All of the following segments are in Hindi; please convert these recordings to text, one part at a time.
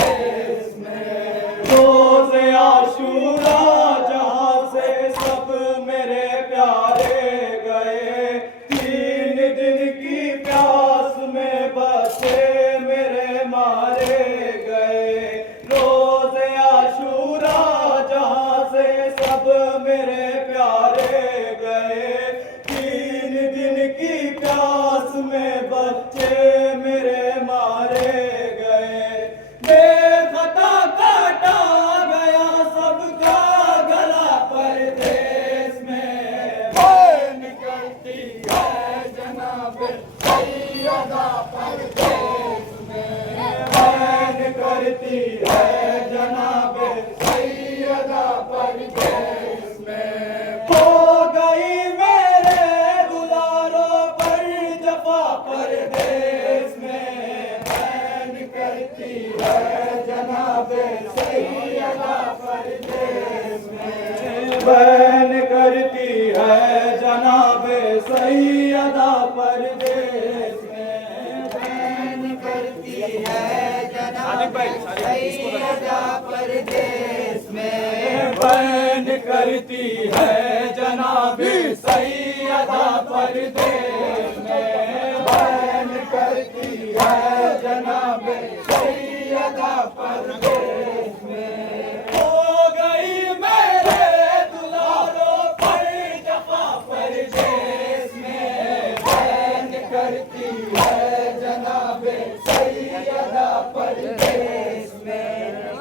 परदेस में। रोज़े आशूरा जहाँ से सब मेरे प्यारे गए, 3 दिन की प्यास में बच्चे मेरे मारे गए। रोज़े आशूरा जहाँ से सब मेरे प्यारे गए, 3 दिन की प्यास में बच्चे मेरे मारे गए। बेखता काटा गया सबका गला परदेस में। बैन करती है जनाब सैयदा परदेस में। बैन करती है जनाब सैयदा परदेस में। हो गई मेरे दुलारों पर जफा परदेस में। बैन करती है जनाब सैयदा परदेस में। बैन करती है जनाब सैयदा परदेस में। बैन करती है जनाब सैयदा परदेस में। बैन करती है जनाब सैयदा परदेस में। बैन करती है जनाब सैयदा परदेस में। हो गई मेरे दुलारों पर जफा परदेस में। बैन करती है जनाब सैयदा परदेस में।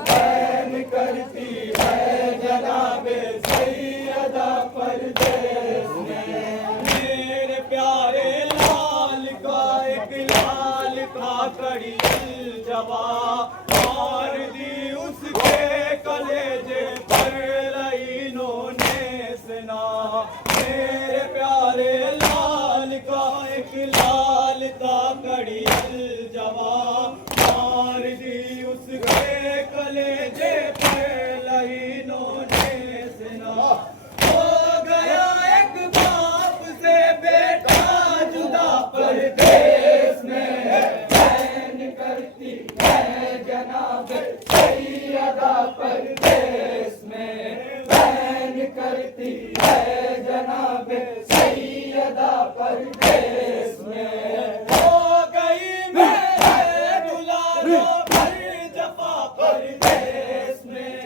बैन करती है जनाब सैयदा परदेस में। मेरे प्यारे लाल का एक लाल था कड़ी जवाब, मार दी उसके कलेजे पर लाइनों ने सुना। मेरे प्यारे लाल का एक लाल था कड़ी जवाब, मार दी उसके कलेजे पर लाइनों ने सुना। हो गया एक बाप से बेटा जुदा परदेस में। बैन करती है जनाब सैयदा परदेस में। बैन करती है जनाब सैयदा परदेस में। हो गई मेरे दुलारों पर जफा परदेस में।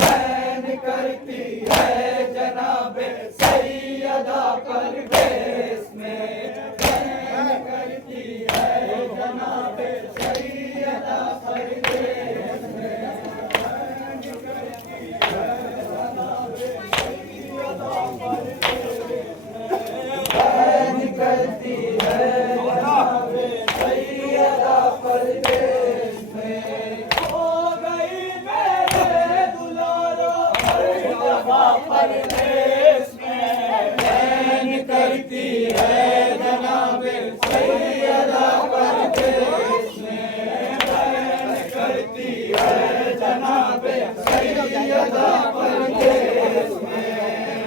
बैन करती है जनाब सैयदा परदेस में। बैन करती है जनाब सैयदा परदेस में। बैन करती है जनाब सैयदा परदेस में। बैन करती है जनाब सैयदा परदेस में। हो गई मेरे दुलारों पर जफा परदेस में। बैन करती है जनाब सैयदा परदेस में। बैन करती है जनाब सैयदा परदेस में।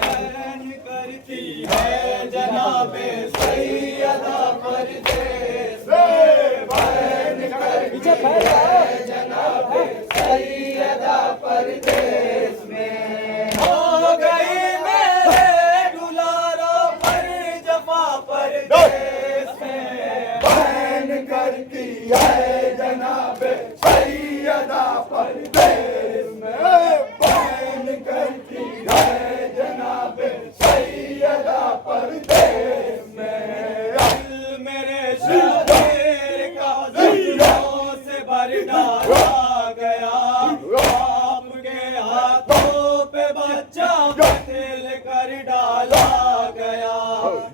बैन करती है जनाब सैयदा परदेस में। बैन करती है जनाब सैयदा परदेस में। हो गई मेरे दुलारों पर जफा परदेस में। बैन करती है जनाब सैयदा परदेस में। बैन करती है जनाब सैयदा परदेस में। दिल मेरे शबीर का ज़ख्मों से भर डाला गया, आपके हाथों पे बच्चा बदल कर डाला गया।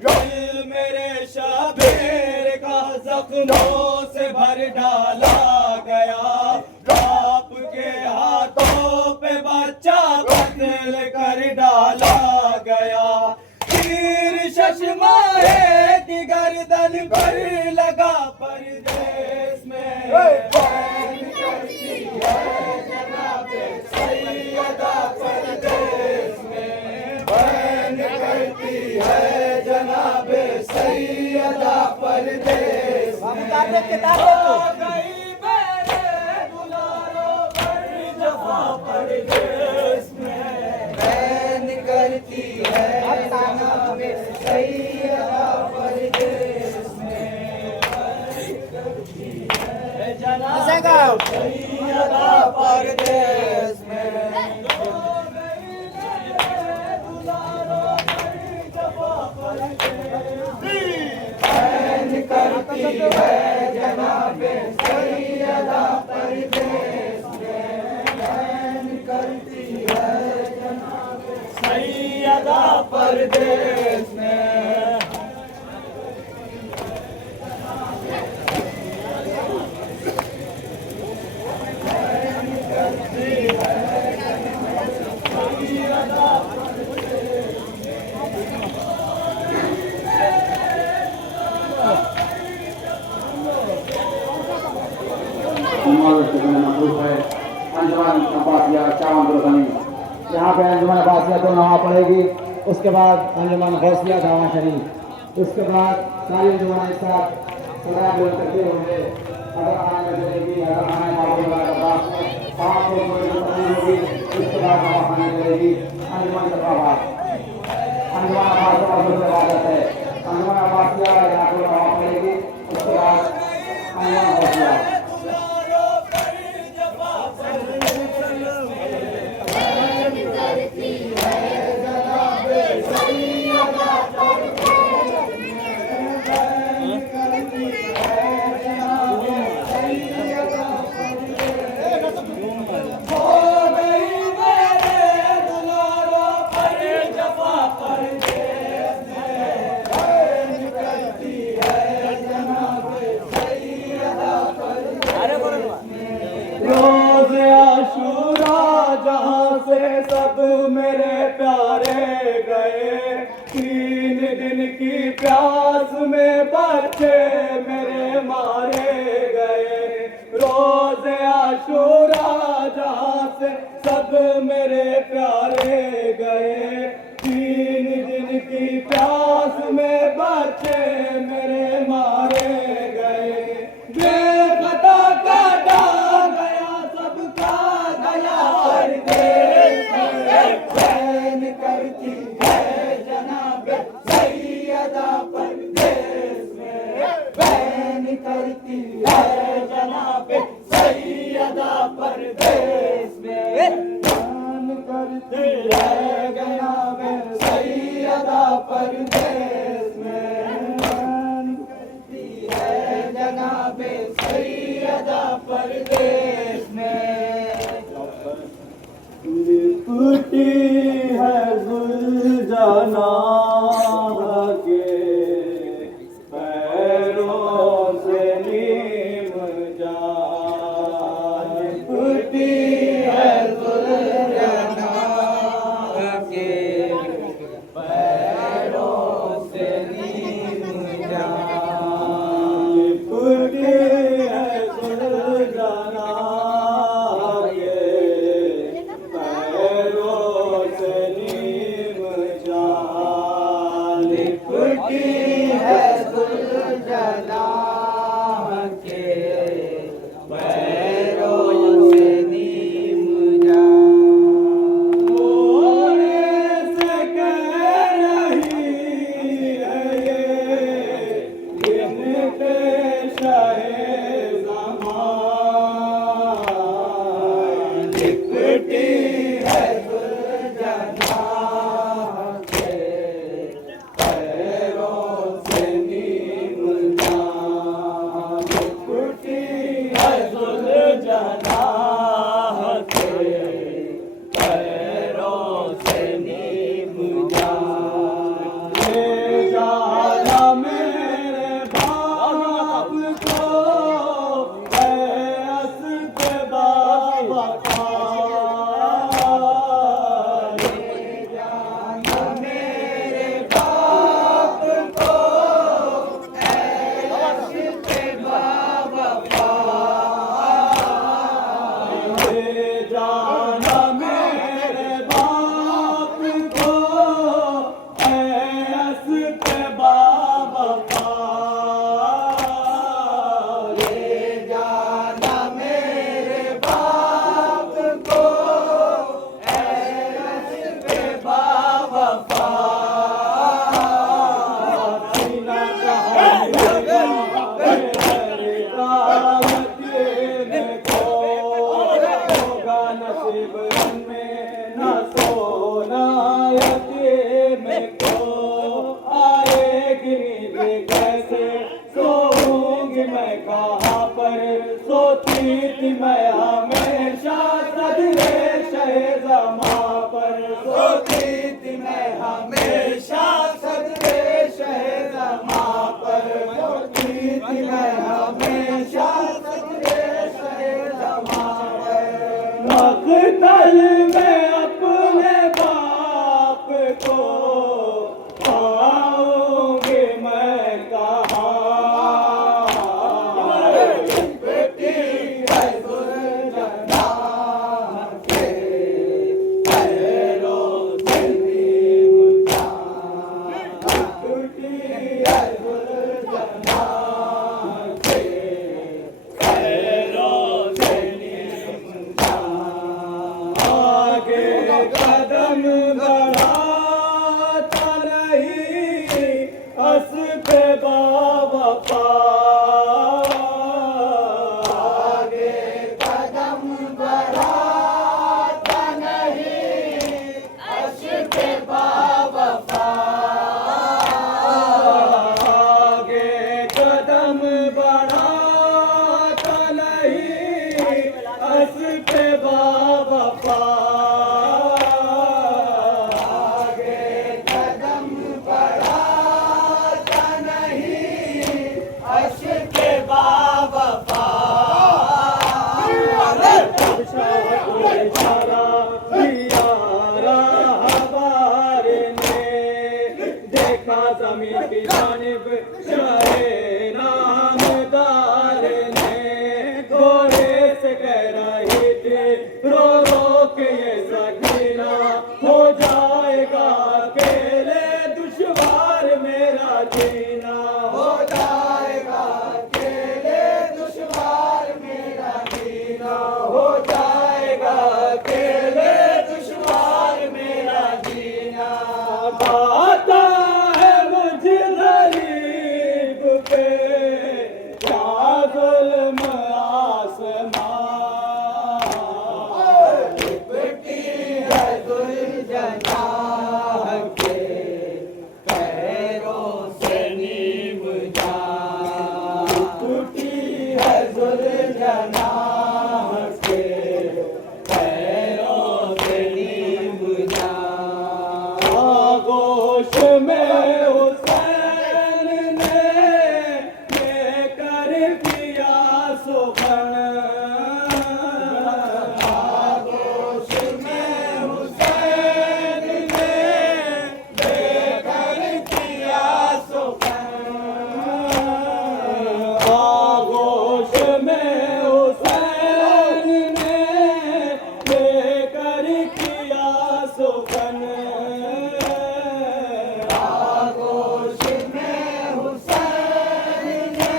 दिल मेरे शबीर का ज़ख्मों से भर डाला गया, आपके हाथों पे बच्चा बदल कर डाला गया। तीर शशमाहे की गर्दन पर लगा परदेस में। बैन करती है जनाब सैयदा परदेस में। बैन करती है जनाब सैयदा परदेस में। गई मेरे दुलारों सैयदा परदेस में करती है जनाबे सैयदा परदेस में करती है जनाबे सैयदा परदेस में मखरूफ है अंजुमन अब्बासिया चावंद रोशनी। यहाँ पे अंजुमन अब्बासिया तो नवा पड़ेगी, उसके बाद अंजुमन गौसिया दावा शरीफ, उसके बाद सारी अंजुमन एक साथ सदा बोल करते होंगे अगर आने में चलेगी, अगर आने माहौल वाला अब्बास में 5 होगी, उसके बाद हवा खाने चलेगी अंजुमन सफाबाद। अंजुमन अब्बासिया से इबादत है, अंजुमन अब्बासिया यहाँ पर नवा पड़ेगी, उसके बाद अंजुमन गौसिया। रोज़ आशूरा जहाँ से सब मेरे प्यारे गए, 3 दिन की प्यास में बच्चे मेरे मारे गए। रोज़ आशूरा जहाँ से सब मेरे प्यारे गए, 3 दिन की प्यास में बच्चे मेरे मारे गए। बेखता काटा गया सबका गया परदेस में, बैन करती है जनाबे सैयदा परदेस में, बैन करती है जनाबे सैयदा परदेस में, बैन करती है जनाबे सैयदा परदेस में, बैन करती है जनाबे सैयदा परदेस में। लिपटी है गुलजना के पैरों से नीम जा, लिपटी है गुलजना के पैरों से नीम जा, लिपटी है गुलजना नसीब में न सोना यतीम को आएगी नींद कैसे सोऊंगी मैं कहाँ पर सोती थी मैं हमेशा सदरे शहज़मा पर सोती थी मैं हमेशा सदरे शहज़मा पर सोती थी मैं हमेशा सदरे शहज़मा पर मक़तल में अपने बाप को पाऊंगी मैं कहाँ बेटी है गुलजना के पैरों से नीम जान बेटी है गुलजना के पैरों से नीम जान आगे कदम बढ़ाता नहीं हंसते बाबा आगे कदम बढ़ाता नहीं हंसते बाबा आगे कदम बढ़ाता नहीं हंसते बाबा आगे कदम बढ़ाता नहीं हंसते बाबा इशारा किया राहबर ने देखा ज़मीन की जानिब शाहे नामदार ने घोड़े से कह रही थी रो रो के ये सकीना हो जाएगा अकेले दुश्वार मेरा जीना हो जाएगा अकेले दुश्वार मेरा जीना हो जाएगा अकेले दुश्वार मेरा जीना आता है मुझे गरीब पे क्या जुल्म आसमां बेटी है दुलजना के पैरों से नीम जान टूटी है दुलजना के पैरों से नीम जान आगोश में हुसैन ने लेकर किया सुखन आगोश में हुसैन ने लेकर किया सुखन आगोश में हुसैन ने लेकर किया सुखन आगोश में हुसैन ने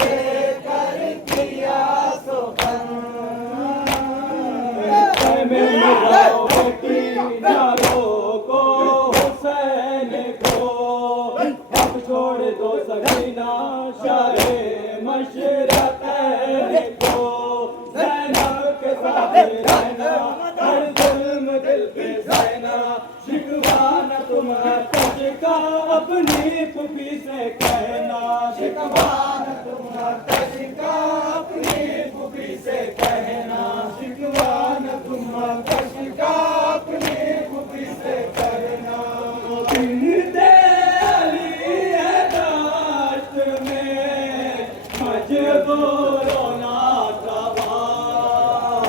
लेकर किया सुखन बेटी नारो को हुसैन को अब छोड़ दो सकीना शाहे मशरक़ को ज़ैनब के साथ रहना हर जुल्म दिल पे सहना शिकवा न तुम हर्ष का अपनी फूफी से कहना शिकवा न तुम हर्ष का अपनी फूफी से कहना शिकवा न तुम हर्ष का अपनी फूफी से कहना बिनते अली है दाश्त में मजबूर होना सवार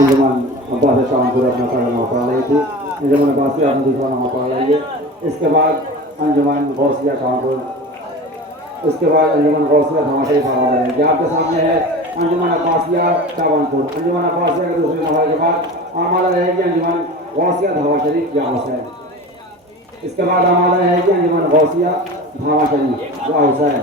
अंजुमन अब्बास शामपुर अपना कलमा पढ़ रही थी। अंजुमन बासिया अपना दूसरा नामा पढ़ रही है। इसके बाद अंजुमन गौसिया शामपुर, उसके बाद अंजुमन गौसिया धमाशरी पढ़ा रहे हैं। आपके सामने है अंजुमन अब्बासिया शामपुर। अंजुमन अब्बासिया के दूसरे नंबर के बाद आमादा रहेगी अंजुमन गौसिया धमाशरी या हुसैन। इसके बाद आमादा रहेगी अंजुमन गौसिया धमाशरी या हुसैन।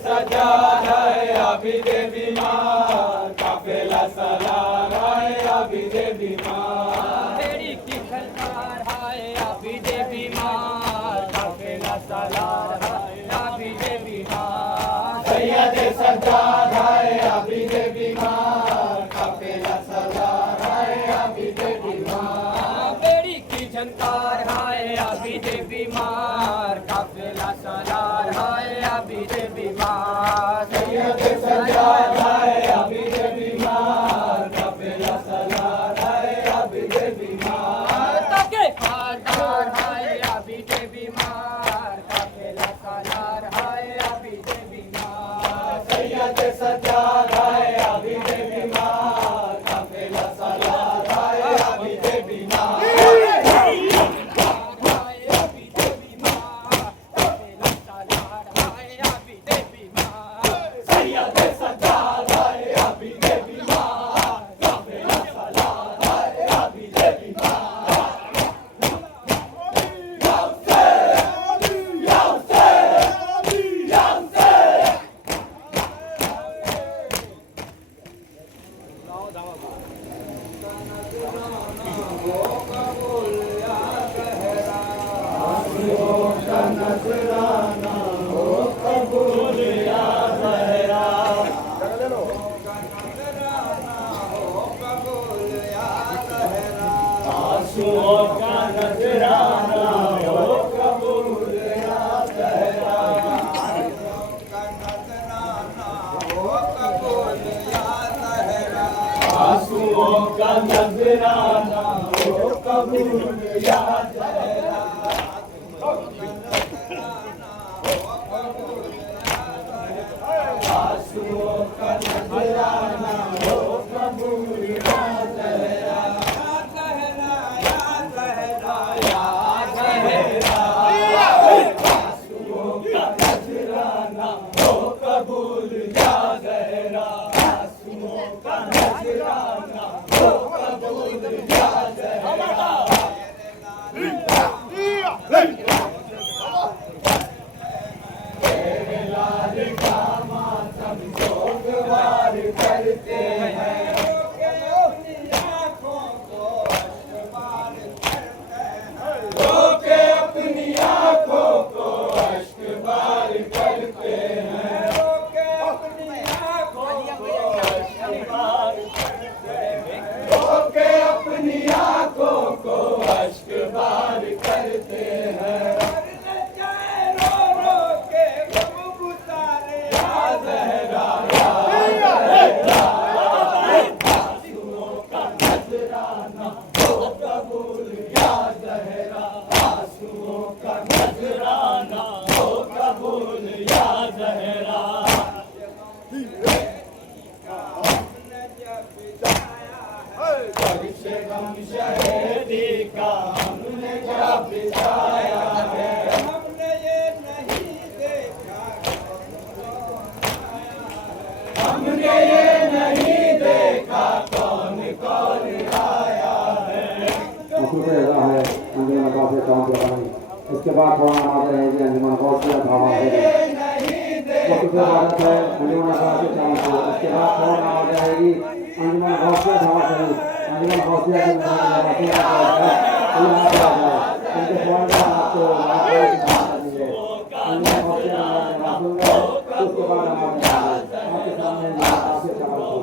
सजा है अभी दे बीमार काफिला सलार है अभी दे बीमार तेरी की सरकार है अभी दे बीमार काफिला सलार है अभी दे बीमार सैयद सज्जाद है अभी दे बीमार काफिला सलार है अभी दे बीमार तेरी की झंकार है अभी दे बीमार काफिला सलार है अभी दे बीमार सैयद सज्जाद है अभी दे बीमार काफिला सलार है अभी दे बीमार ताके खारदार है अभी दे बीमार काफिला सलार है अभी दे बीमार सैयद सज्जाद है अभी दे बीमार काफिला सलार है अभी दे बीमार आंसुओं का नजराना हो कबूल या सहरा आंसुओं का नजराना हो कबूल या सहरा आंसुओं का नजराना हो कबूल या सहरा का नजराना हो कबूल या ज़हरा जवानी। इसके बाद थोड़ा नमाज रहेगी अंजुमन गौसिया धावा शरीफ। उसके बाद है अंजुमन गौसिया चावल शरीफ। उसके बाद थोड़ा नमाज रहेगी अंजुमन गौसिया धावा शरीफ। अंजुमन गौसिया के इनके फौरन आपको अंजुमन गौसिया दूंगा। उसके बाद नमाज आपके सामने आपके चावल को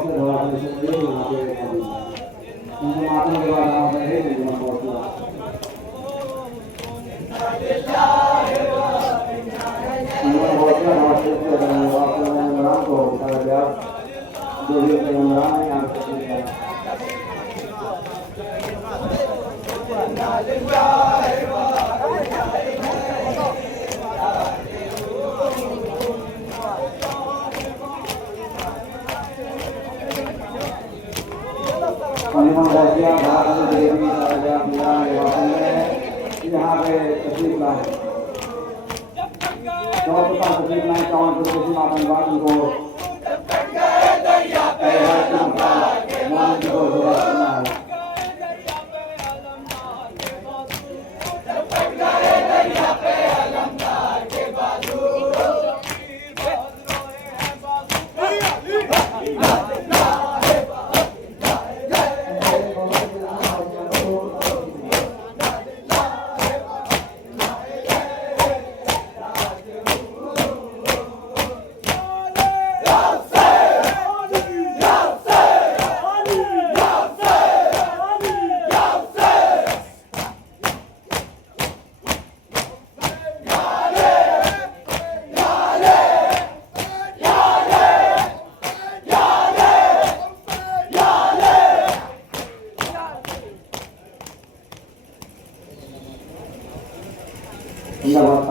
धन्यवाद उनको मातम के बाद हम अपने ही जीवन को पूरा जीवन को अपना नमस्ते से धन्यवाद नाम को उठाया गया जो भी नाम है यहाँ पे यहाँ पे तस्वीर लाए तस्वीर लाए चौन किसी माता उनको जिंदाबाद